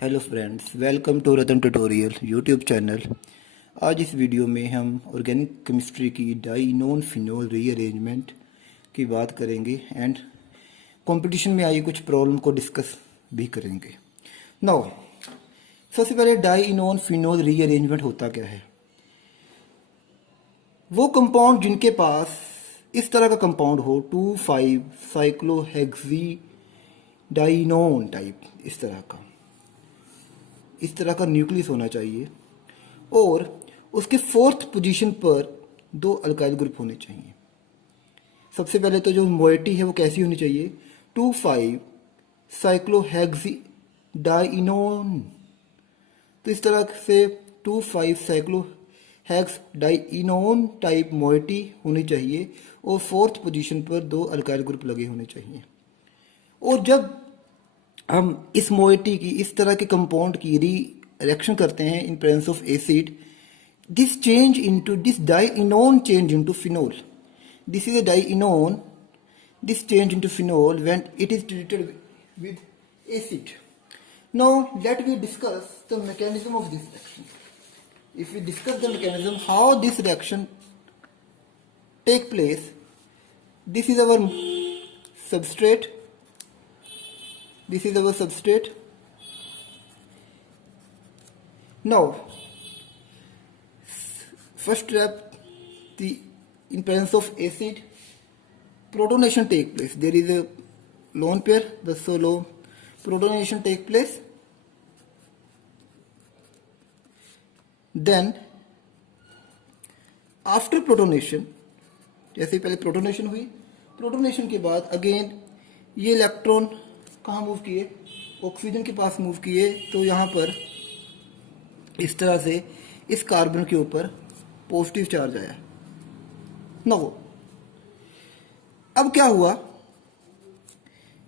Hello friends, welcome to Ratan tutorial YouTube channel. आज इस video में हम ऑर्गेनिक केमिस्ट्री की डाइनोन फिनोल रीअरेंजमेंट की बात करेंगे एंड कंपटीशन में आई कुछ प्रॉब्लम को डिस्कस भी करेंगे। नाउ सबसे पहले डाइनोन फिनोल रीअरेंजमेंट होता क्या है। वो कंपाउंड जिनके पास इस तरह का कंपाउंड हो 2,5 साइक्लोहेक्सी डाइनोन टाइप, इस तरह का न्यूक्लियस होना चाहिए और उसके फोर्थ पोजीशन पर दो अल्काइल ग्रुप होने चाहिए। सबसे पहले तो जो मोइटी है वो कैसी होनी चाहिए, 2,5 साइक्लोहेक्सी डाइनोन। तो इस तरह से 2,5 साइक्लोहेक्स डाइनोन टाइप मोइटी होनी चाहिए और फोर्थ पोजीशन पर दो अल्काइल ग्रुप लगे होने चाहिए। और जब हम इस मोइटी की इस तरह के कंपाउंड की रिएक्शन करते हैं in presence of acid, this change into this dienone change into phenol. This is a dienone, this change into phenol when it is treated with acid. Now let we discuss the mechanism of this reaction. If we discuss the mechanism how this reaction take place, this is our substrate. This is our substrate. Now, first step, in presence of acid, protonation take place. There is a lone pair, the solo protonation take place. Then, after protonation, जैसे पहले protonation हुई, protonation के बाद again ये electron कहाँ move किए, oxygen के पास move किए। तो यहाँ पर इस तरह से इस कार्बन के ऊपर पॉजिटिव चार्ज आया। नो, अब क्या हुआ,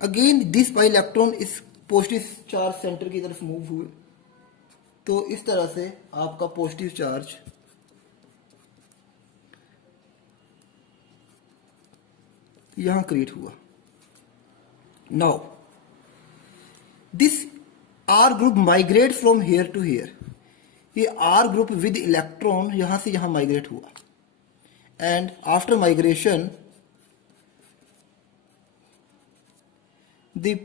अगेन दिस बाई इलेक्ट्रॉन इस पॉजिटिव चार्ज सेंटर की तरफ मूव हुए। तो इस तरह से आपका पॉजिटिव चार्ज यहां क्रिएट हुआ। Now this R group migrate from here to here. ये आर ग्रुप विद इलेक्ट्रॉन यहां से यहां माइग्रेट हुआ and after migration the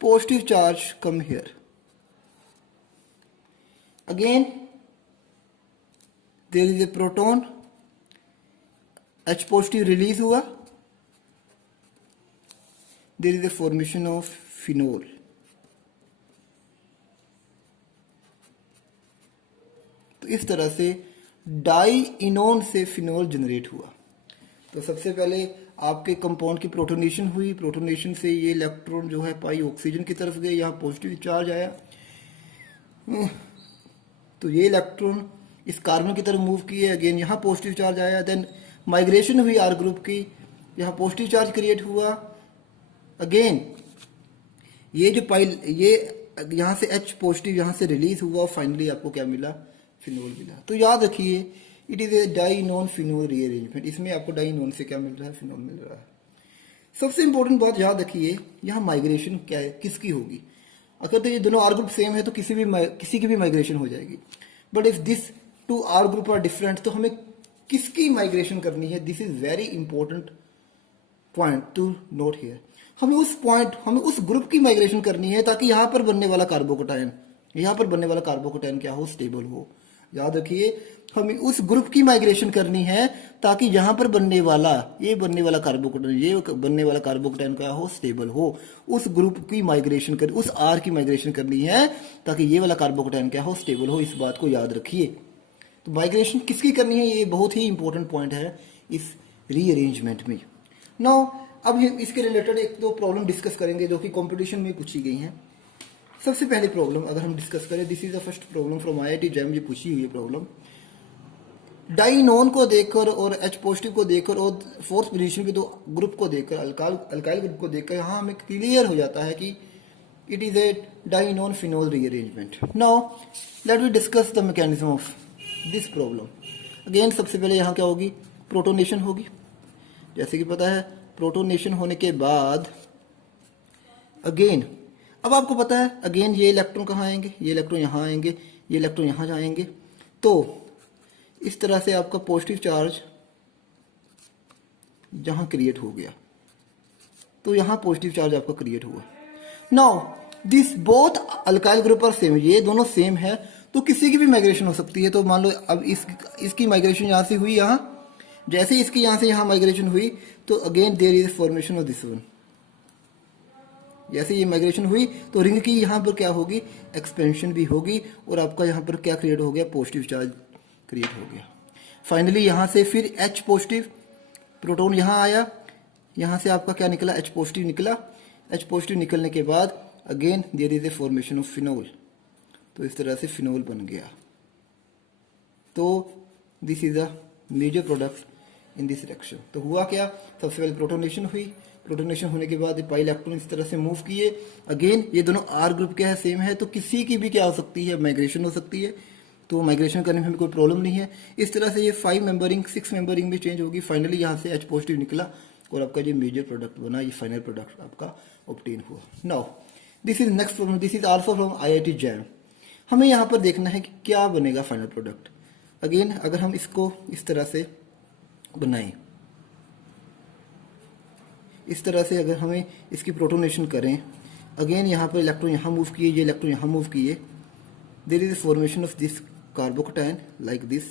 positive charge come here. Again there is a proton, H positive release हुआ, there is a formation of phenol. तो इस तरह से डाइनोन से फिनोल जनरेट हुआ। तो सबसे पहले आपके कंपाउंड की प्रोटोनेशन हुई, प्रोटोनेशन से ये इलेक्ट्रॉन जो है पाई ऑक्सीजन की तरफ गए, यहाँ पॉजिटिव चार्ज आया। तो ये इलेक्ट्रॉन इस कार्बन की तरफ मूव किए, अगेन यहाँ पॉजिटिव चार्ज आया। देन माइग्रेशन हुई आर ग्रुप की, यहाँ पॉजिटिव चार्ज क्रिएट हुआ। अगेन ये जो पाइल, ये यहाँ से H पॉजिटिव यहाँ से रिलीज हुआ, फाइनली आपको क्या मिला, फिनोल मिला। तो याद रखिए it is a dienone phenol rearrangement. इसमें आपको डाइनोन से क्या मिल रहा है, फिनोल मिल रहा है। सबसे इंपॉर्टेंट बात याद रखिए, यहाँ माइग्रेशन क्या है, किसकी होगी। अगर तो ये दोनों आर ग्रुप सेम है तो किसी की भी माइग्रेशन हो जाएगी। But if this two are group are different, तो हमें किसकी माइग्रेशन करनी है, this is very important point to note here. हमें उस ग्रुप की माइग्रेशन करनी है ताकि यहां पर बनने वाला कार्बोकैटायन क्या हो, स्टेबल हो। याद रखिए हमें उस ग्रुप की माइग्रेशन करनी है ताकि यहां पर बनने वाला कार्बोकैटायन क्या हो, स्टेबल हो। उस ग्रुप की माइग्रेशन कर, उस आर की माइग्रेशन करनी है ताकि ये वाला कार्बोकैटायन क्या हो, स्टेबल हो। इस बात को याद रखिए। तो माइग्रेशन किसकी करनी है, ये बहुत ही इंपॉर्टेंट पॉइंट है इस रीअरेंजमेंट में। नाउ अब हम इसके रिलेटेड एक दो प्रॉब्लम डिस्कस करेंगे जो कि कंपटीशन में पूछी गई हैं। सबसे पहली प्रॉब्लम अगर हम डिस्कस करें, this is the first problem from IIT jam, ये पूछी हुई है प्रॉब्लम। डाइनोन को देखकर और H पॉजिटिव को देखकर और फोर्थ पोजीशन के दो ग्रुप को देखकर, अल्काइल ग्रुप को देखकर, यहाँ हमें क्लियर हो जाता है कि it is a dienone phenol rearrangement. Now let we discuss the mechanism of this problem. Again सबसे पहले यहाँ क्या होगी, प्रोटोनेशन होगी। जैसे कि पता है प्रोटोनेशन होने के बाद अगेन अब आपको पता है अगेन ये इलेक्ट्रॉन कहाँ आएंगे, ये इलेक्ट्रॉन यहाँ आएंगे, ये इलेक्ट्रॉन यहाँ जाएंगे। तो इस तरह से आपका पॉजिटिव चार्ज जहाँ क्रिएट हो गया, तो यहाँ पॉजिटिव चार्ज आपका क्रिएट हुआ। Now this both alkyl group are same, ये दोनों सेम है, तो किसी की भी माइग्रेशन हो सकती है। तो मान लो अब इसकी माइग्रेशन यहाँ से हुई, यहाँ जैसे इसकी यहाँ से यहाँ माइग्रेशन हुई, तो again there is formation of this one. जैसे ये माइग्रेशन हुई तो रिंग की यहाँ पर क्या होगी, एक्सपेंशन भी होगी, और आपका यहाँ पर क्या क्रिएट हो गया, पॉजिटिव चार्ज क्रिएट हो गया। फाइनली यहाँ से फिर H पॉजिटिव प्रोटॉन यहाँ आया, यहाँ से आपका क्या निकला, H पॉजिटिव निकला। H पॉजिटिव निकलने के बाद again there is a formation of phenol, तो इस तरह से फिनोल बन गया। तो this is a major product in this reaction. तो हुआ क्या, सबसे पहले प्रोटोनेशन हुई, प्रोटोनेशन होने के बाद पाई इलेक्ट्रॉन इस तरह से मूव किए। अगेन ये दोनों आर ग्रुप के है, सेम है, तो किसी की भी क्या हो सकती है, माइग्रेशन हो सकती है। तो माइग्रेशन करने में हमें कोई प्रॉब्लम नहीं है। इस तरह से ये 5 मेंबरिंग 6 मेंबरिंग भी चेंज होगी। फाइनली यहाँ से H पॉजिटिव निकला और आपका जो मेजर प्रोडक्ट बना, ये फाइनल प्रोडक्ट आपका ऑब्टेन हुआ। Now this is next problem, this is also from IIT jam. हमें यहाँ पर देखना है कि क्या बनेगा फाइनल प्रोडक्ट। अगेन अगर हम इसको इस तरह से बनाएं, इस तरह से अगर हमें इसकी प्रोटोनेशन करें, अगेन यहाँ पर इलेक्ट्रॉन यहाँ मूव किए, ये इलेक्ट्रॉन यहाँ मूव किए, there is a formation of this carbocation like this.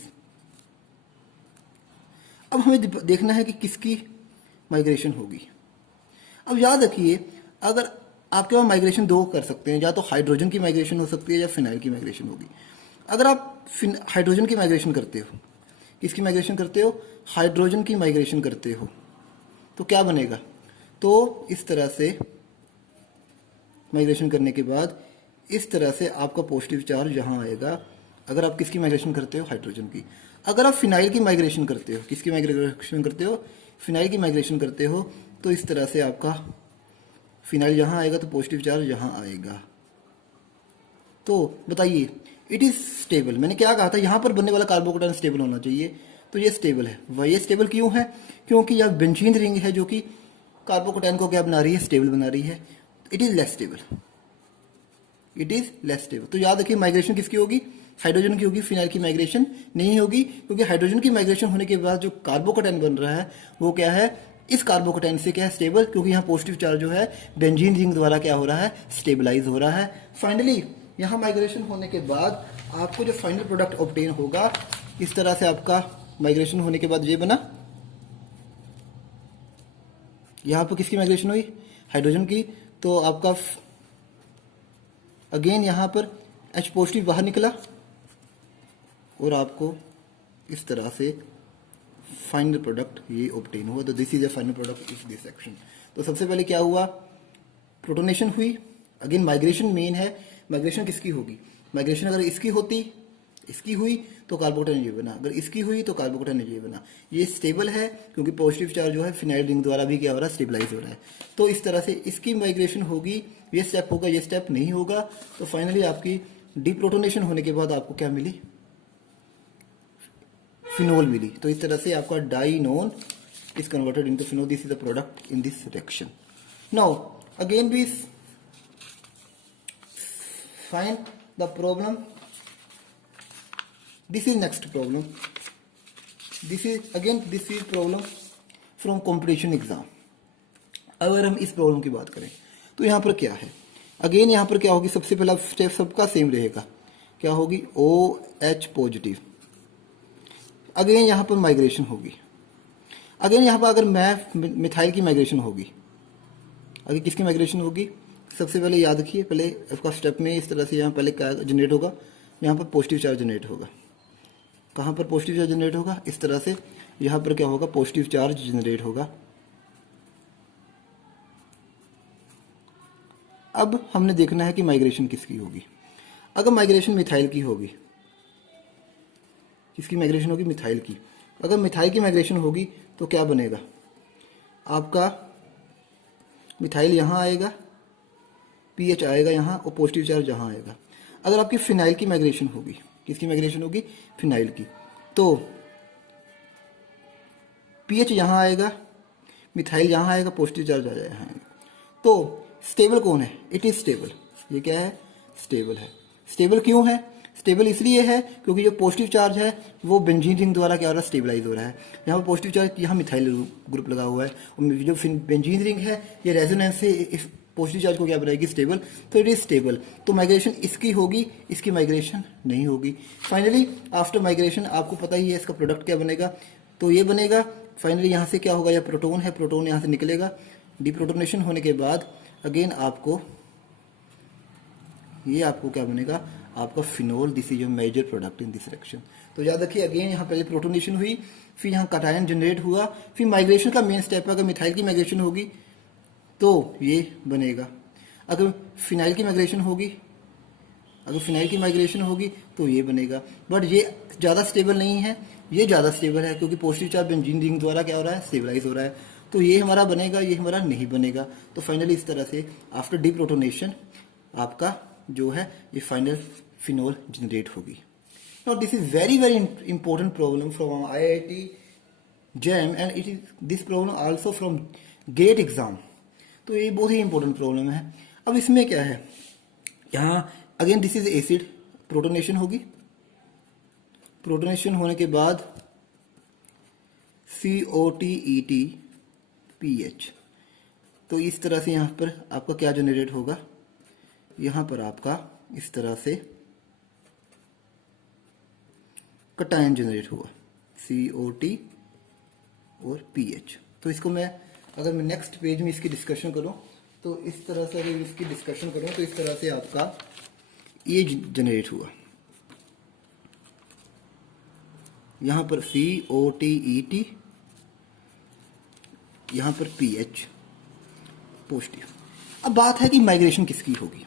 अब हमें देखना है कि किसकी माइग्रेशन होगी। अब याद रखिए, अगर आपके पास माइग्रेशन दो कर सकते हैं, या तो हाइड्रोजन की माइग्रेशन हो सकती है या फिनाइल की माइग्रेशन होगी। अगर आप हाइड्रोजन की माइग्रेशन करते हो, किसकी माइग्रेशन करते हो, हाइड्रोजन की माइग्रेशन करते हो, तो क्या बनेगा, तो इस तरह से माइग्रेशन करने के बाद इस तरह से आपका पॉजिटिव चार्ज यहाँ आएगा। अगर आप किसकी माइग्रेशन करते हो, हाइड्रोजन की। अगर आप फिनाइल की माइग्रेशन करते हो, किसकी माइग्रेशन करते हो, फिनाइल की माइग्रेशन करते हो, तो इस तरह से आपका फिनाइल यहाँ आएगा तो पॉजिटिव चार्ज यहाँ आएगा। तो बताइए, इट इज स्टेबल। मैंने क्या कहा था, यहाँ पर बनने वाला कार्बोकैटायन स्टेबल होना चाहिए, तो ये स्टेबल है। वह ये स्टेबल क्यों है, क्योंकि यह बेंजीन रिंग है जो कि कार्बोकैटायन को क्या बना रही है, स्टेबल बना रही है। It is less stable, it is less stable. तो याद रखिए, माइग्रेशन किसकी होगी, हाइड्रोजन की होगी, फिनाइल की माइग्रेशन नहीं होगी, क्योंकि हाइड्रोजन की माइग्रेशन होने के बाद जो कार्बोकैटायन बन रहा है वो क्या है, इस कार्बोकैटायन से क्या है, स्टेबल, क्योंकि यहाँ पॉजिटिव चार्ज जो है बेंजीन रिंग द्वारा क्या हो रहा है, स्टेबलाइज हो रहा है। फाइनली यहाँ माइग्रेशन होने के बाद आपको जो फाइनल प्रोडक्ट ऑब्टेन होगा, इस तरह से आपका माइग्रेशन होने के बाद ये बना। यहाँ पर किसकी माइग्रेशन हुई, हाइड्रोजन की, तो आपका अगेन यहाँ पर H पॉजिटिव बाहर निकला और आपको इस तरह से फाइनल प्रोडक्ट ये ऑब्टेन हुआ। तो this is a final product if this action. तो सबसे पहले क्या हुआ, प्रोटोनेशन हुई। अगेन माइग्रेशन मेन है, माइग्रेशन किसकी होगी, माइग्रेशन अगर इसकी होती, इसकी हुई तो कार्बोकैटायन ये बना, अगर इसकी हुई तो कार्बोकैटायन ये बना। ये स्टेबल है क्योंकि पॉजिटिव चार्ज जो है फिनाइल रिंग द्वारा भी क्या हो रहा है, स्टेबलाइज हो रहा है। तो इस तरह से इसकी माइग्रेशन होगी, ये स्टेप होगा, ये स्टेप नहीं होगा। तो फाइनली आपकी डीप्रोटोनेशन होने के बाद आपको क्या मिली, फिनोल मिली। तो इस तरह से आपका dienone is converted into phenol. This is the product in this reaction. Now again we find the problem. This is next problem. This is problem from competition exam. अगर हम इस प्रॉब्लम की बात करें तो यहाँ पर क्या है, अगेन यहाँ पर क्या होगी, सबसे पहला स्टेप सबका सेम रहेगा, क्या होगी, OH पॉजिटिव। अगेन यहाँ पर माइग्रेशन होगी। अगेन यहाँ पर अगर मिथाइल की माइग्रेशन होगी, अगर किसकी माइग्रेशन होगी, सबसे पहले याद रखिए, पहले इसका स्टेप में इस तरह से यहाँ पहले क्या जनरेट होगा, यहाँ पर पॉजिटिव चार्ज जनरेट होगा। कहाँ पर पॉजिटिव चार्ज जनरेट होगा, इस तरह से यहाँ पर क्या होगा, पॉजिटिव चार्ज जनरेट होगा। अब हमने देखना है कि माइग्रेशन किसकी होगी। अगर माइग्रेशन मिथाइल की होगी, किसकी माइग्रेशन होगी, मिथाइल की। अगर मिथाइल की माइग्रेशन होगी तो क्या बनेगा, आपका मिथाइल यहाँ आएगा, पीएच आएगा यहाँ, और पॉजिटिव चार्ज यहाँ आएगा। अगर आपकी फिनाइल की माइग्रेशन होगी, किसकी माइग्रेशन होगी, फिनाइल की, तो पीएच यहाँ आएगा, मिथाइल यहाँ आएगा, पॉजिटिव चार्ज आ जाएगा यहाँ आएगा। तो स्टेबल कौन है, इट इज स्टेबल। ये क्या है, स्टेबल है। स्टेबल क्यों है, स्टेबल इसलिए है क्योंकि जो पॉजिटिव चार्ज है वो बेंजीन रिंग द्वारा क्या हो रहा है, स्टेबलाइज हो रहा है। यहाँ पर पॉजिटिव चार्ज, यहाँ मिथाइल ग्रुप लगा हुआ है, और जो बेंजीन रिंग है ये रेजोनेंस से इस पॉजिटिव चार्ज को क्या बनाएगी, स्टेबल। तो इट इज स्टेबल, तो माइग्रेशन इसकी होगी, इसकी माइग्रेशन नहीं होगी। फाइनली आफ्टर माइग्रेशन आपको पता ही है इसका प्रोडक्ट क्या बनेगा, तो ये बनेगा। फाइनली यहाँ से क्या होगा, यह प्रोटोन है, प्रोटोन यहाँ से निकलेगा। डिप्रोटोनेशन होने के बाद अगेन आपको ये आपको क्या बनेगा, आपका phenol. This is your major product in this reaction. तो याद रखिए अगेन यहाँ पहले प्रोटोनेशन हुई, फिर यहाँ कटायन जनरेट हुआ, फिर माइग्रेशन का मेन स्टेप है, अगर मिथाइल की माइग्रेशन होगी तो ये बनेगा, अगर फिनाइल की माइग्रेशन होगी, अगर फिनाइल की माइग्रेशन होगी तो ये बनेगा। बट ये ज़्यादा स्टेबल नहीं है, ये ज़्यादा स्टेबल है क्योंकि पॉजिटिव चार्ज बेंजीन रिंग द्वारा क्या हो रहा है, स्टेबलाइज हो रहा है। तो ये हमारा बनेगा, ये हमारा नहीं बनेगा। तो फाइनली इस तरह से आफ्टर डिप्रोटोनेशन आपका जो है ये फाइनल फिनोल जनरेट होगी। Now this is very very important problem from IIT JAM and it is this problem also from GATE exam. तो ये बहुत ही इंपॉर्टेंट प्रॉब्लम है। अब इसमें क्या है, यहाँ again this is acid, protonation होगी, प्रोटोनेशन होने के बाद COTET PH। तो इस तरह से यहाँ पर आपका क्या जनरेट होगा, यहाँ पर आपका इस तरह से कटायन जनरेट हुआ, COT और PH। तो इसको मैं अगर मैं नेक्स्ट पेज में इसकी डिस्कशन करूं तो इस तरह से, अगर इसकी डिस्कशन करूं तो इस तरह से आपका ये जनरेट हुआ, यहाँ पर COTET, यहाँ पर PH पॉजिटिव। अब बात है कि माइग्रेशन किसकी होगी।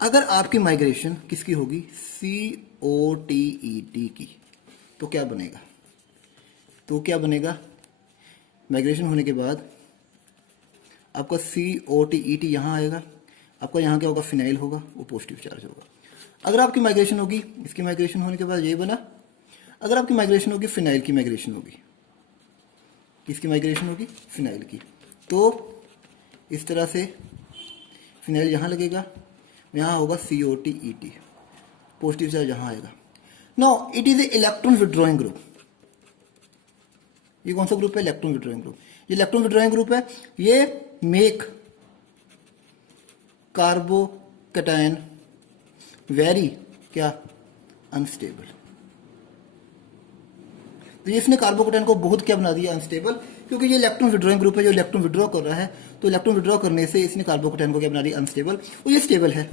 अगर आपकी माइग्रेशन किसकी होगी, COTET की, तो क्या बनेगा, तो क्या बनेगा, माइग्रेशन होने के बाद आपका COTET यहाँ आएगा, आपका यहाँ क्या होगा, फिनाइल होगा, वो पॉजिटिव चार्ज होगा। अगर आपकी माइग्रेशन होगी, इसकी माइग्रेशन होने के बाद ये बना, अगर आपकी माइग्रेशन होगी, फिनाइल की माइग्रेशन होगी, किसकी माइग्रेशन होगी, फिनाइल की, तो इस तरह से फिनाइल यहाँ लगेगा, यहाँ होगा COTET, पॉजिटिव चार्ज यहाँ आएगा। Now it is A electron withdrawing group. ये कौन सा ग्रुप है, इलेक्ट्रॉन विड्रॉइंग ग्रुप। ये इलेक्ट्रॉन विड्रॉइंग ग्रुप है, ये मेक कार्बोकैटायन वेरी क्या, अनस्टेबल। तो ये इसने कार्बोकैटायन को बहुत क्या बना दिया, अनस्टेबल, क्योंकि ये इलेक्ट्रॉन विड्रॉइंग ग्रुप है जो इलेक्ट्रॉन विड्रॉ कर रहा है। तो इलेक्ट्रॉन विड्रॉ करने से इसने कार्बोकैटायन को क्या बना दिया, अनस्टेबल। और ये स्टेबल है,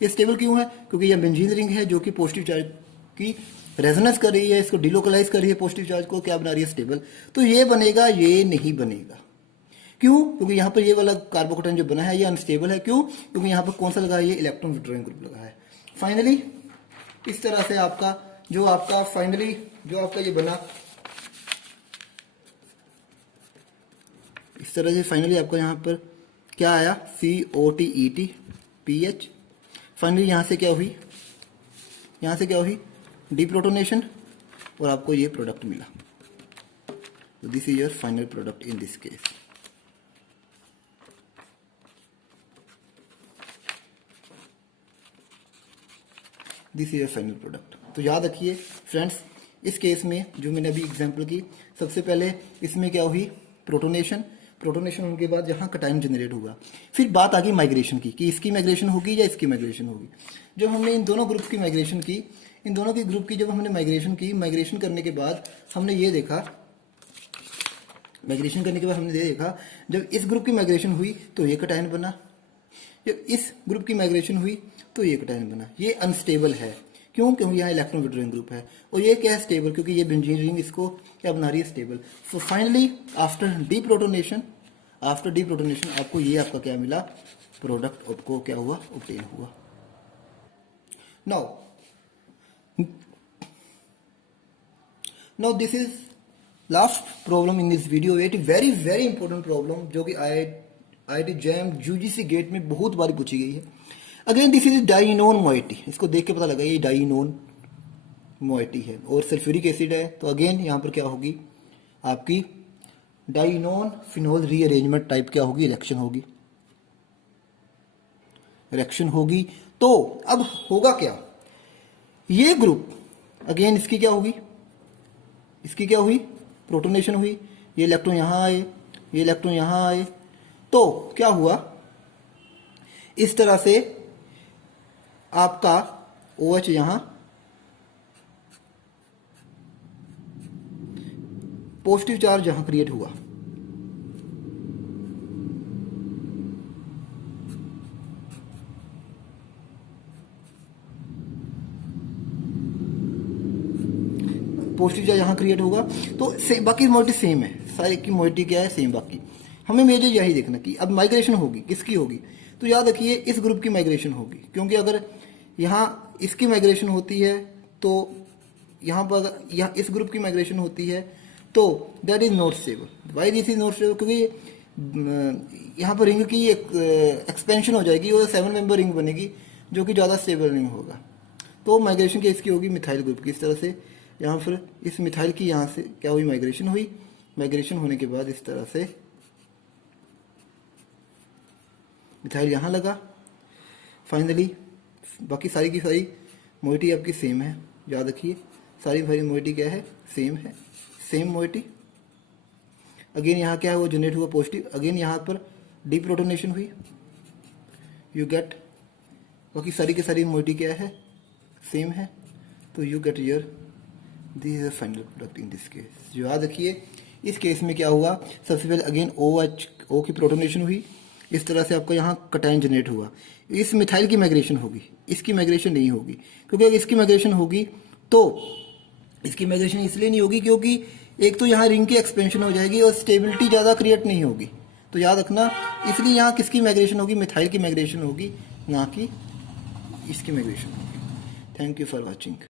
ये स्टेबल क्यों है, क्योंकि ये बेंजीन रिंग है जो कि पॉजिटिव चार्ज की रेजोनेंस कर रही है, इसको डिलोकलाइज कर रही है, पॉजिटिव चार्ज को क्या बना रही है, स्टेबल। तो ये बनेगा, ये नहीं बनेगा। क्यों, क्योंकि यहाँ पर ये वाला कार्बोकैटायन जो बना है ये अनस्टेबल है। क्यों, क्योंकि यहाँ पर कौन सा लगा है, ये इलेक्ट्रॉन विड्रॉइंग ग्रुप लगा है। फाइनली इस तरह से आपका फाइनली जो आपका ये बना, इस तरह से फाइनली आपका यहाँ पर क्या आया, COTET PH। फाइनली यहाँ से क्या हुई, यहाँ से क्या हुई, डिप्रोटोनेशन, और आपको ये प्रोडक्ट मिला। तो this is your final product in this case. This is your final product. तो याद रखिए फ्रेंड्स, इस केस में जो मैंने अभी एग्जांपल की, सबसे पहले इसमें क्या हुई, प्रोटोनेशन, प्रोटोनेशन होने के बाद यहाँ कटायन जनरेट हुआ। फिर बात आ गई माइग्रेशन की, कि इसकी माइग्रेशन होगी या इसकी माइग्रेशन होगी। जब हमने इन दोनों ग्रुप की माइग्रेशन की, इन दोनों की ग्रुप की जब हमने माइग्रेशन की, माइग्रेशन करने के बाद हमने ये देखा, माइग्रेशन करने के बाद हमने ये देखा, जब इस ग्रुप की माइग्रेशन हुई तो ये कटायन बना, जब इस ग्रुप की माइग्रेशन हुई तो ये कटायन बना। ये अनस्टेबल है, क्यों, क्योंकि यहाँ इलेक्ट्रॉन विड्रॉइंग ग्रुप है। और ये क्या है, स्टेबल, क्योंकि ये बेंजीन रिंग इसको क्या बना रही है, स्टेबल। सो फाइनली आफ्टर डिप्रोटोनेशन आपको ये आपका क्या मिला, प्रोडक्ट आपको क्या हुआ, ऑब्टेन हुआ। Now this is last problem in this video. It is very very important problem जो कि IIT JAM UGC गेट में बहुत बार पूछी गई है। अगेन दिस इज डाइनोन मोइटी, इसको देख के पता लगा ये डाइनोन मोइटी है और सल्फ्यूरिक एसिड है। तो अगेन यहाँ पर क्या होगी, आपकी डाइनोन फिनोल रीअरेंजमेंट टाइप क्या होगी, रिएक्शन होगी। रिएक्शन होगी। तो अब होगा क्या, ये ग्रुप अगेन इसकी क्या होगी, इसकी क्या हुई, प्रोटोनेशन हुई, ये इलेक्ट्रॉन यहां आए, ये इलेक्ट्रॉन यहां आए, तो क्या हुआ, इस तरह से आपका OH यहां पॉजिटिव चार्ज यहां क्रिएट हुआ। पॉजिटिव चार्ज यहाँ क्रिएट होगा। तो बाकी मोइटी सेम है, सारी की मोइटी क्या है, सेम। बाकी हमें मेजर यही देखना कि अब माइग्रेशन होगी किसकी होगी, तो याद रखिए इस ग्रुप की माइग्रेशन होगी, क्योंकि अगर यहाँ इसकी माइग्रेशन होती है तो यहाँ पर यहाँ इस ग्रुप की माइग्रेशन होती है तो that is not stable. Why this is not stable, क्योंकि यहाँ पर रिंग की एक्सपेंशन हो जाएगी और 7 मेंबर रिंग बनेगी जो कि ज़्यादा स्टेबल नहीं होगा। तो माइग्रेशन की इसकी होगी मिथाइल ग्रुप की, इस तरह से यहाँ पर इस मिथाइल की यहाँ से क्या हुई, माइग्रेशन हुई। माइग्रेशन होने के बाद इस तरह से मिथाइल यहाँ लगा। फाइनली बाकी सारी की सारी मोइटी आपकी सेम है, याद रखिए सारी भारी मोइटी क्या है, सेम है, सेम मोइटी। अगेन यहाँ क्या है, वो जनरेट हुआ पॉजिटिव, अगेन यहाँ पर डीप्रोटोनेशन हुई, यू गेट बाकी सारी की सारी मोइटी क्या है, सेम है, तो you get your this is a final product in this case. जो याद रखिए इस केस में क्या हुआ, सबसे पहले अगेन ओ की प्रोटोनेशन हुई, इस तरह से आपका यहाँ कटायन जनरेट हुआ। इस मिथाइल की माइग्रेशन होगी, इसकी माइग्रेशन नहीं होगी, क्योंकि अगर इसकी माइग्रेशन होगी तो इसकी माइग्रेशन इसलिए नहीं होगी क्योंकि एक तो यहाँ रिंग की एक्सपेंशन हो जाएगी और स्टेबिलिटी ज़्यादा क्रिएट नहीं होगी। तो याद रखना, इसलिए यहाँ किसकी माइग्रेशन होगी, मिथाइल की माइग्रेशन होगी, ना कि इसकी माइग्रेशन होगी। Thank you for watching.